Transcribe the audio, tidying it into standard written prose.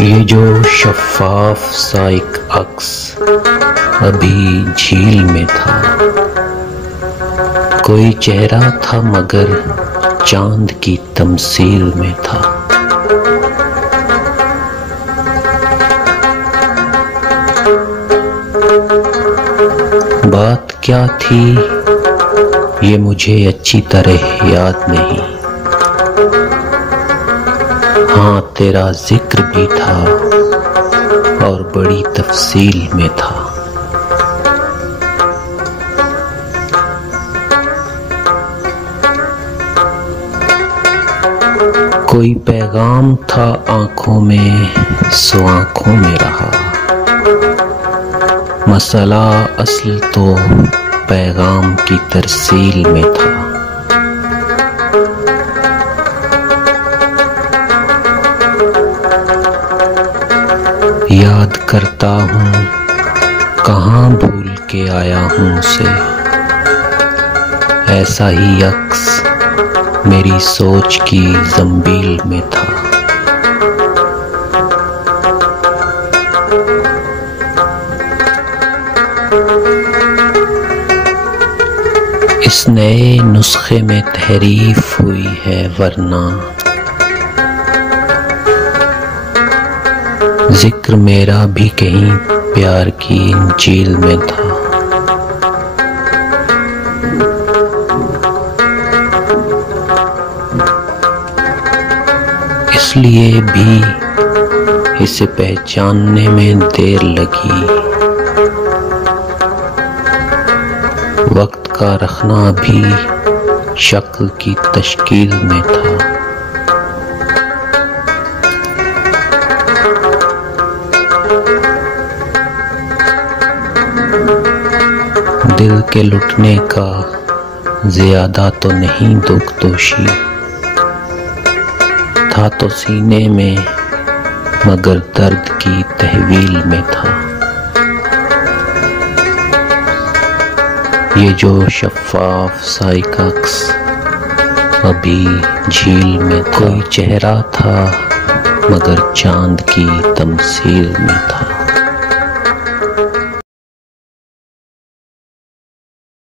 ये जो शफ़ाफ सा एक अक्स अभी झील में था, कोई चेहरा था मगर चांद की तमसील में था। बात क्या थी ये मुझे अच्छी तरह याद नहीं। हाँ, तेरा जिक्र भी था और बड़ी तफसील में था। कोई पैगाम था आंखों में सो आंखों में रहा। मसला असल तो पैगाम की तरसील में था। याद करता हूँ कहाँ भूल के आया हूँ उसे, ऐसा ही अक्स मेरी सोच की ज़ंबील में था। इस नए नुस्खे में तहरीफ हुई है वरना जिक्र मेरा भी कहीं प्यार की इंजील में था। इसलिए भी इसे पहचानने में देर लगी। वक्त का रखना भी शक्ल की तश्कील में था। दिल के लुटने का ज्यादा तो नहीं दुख दोषी था, तो सीने में मगर दर्द की तहवील में था। ये जो शफ़ाफ सा एक अक्स अभी झील में कोई चेहरा था मगर चांद की तमसील में था।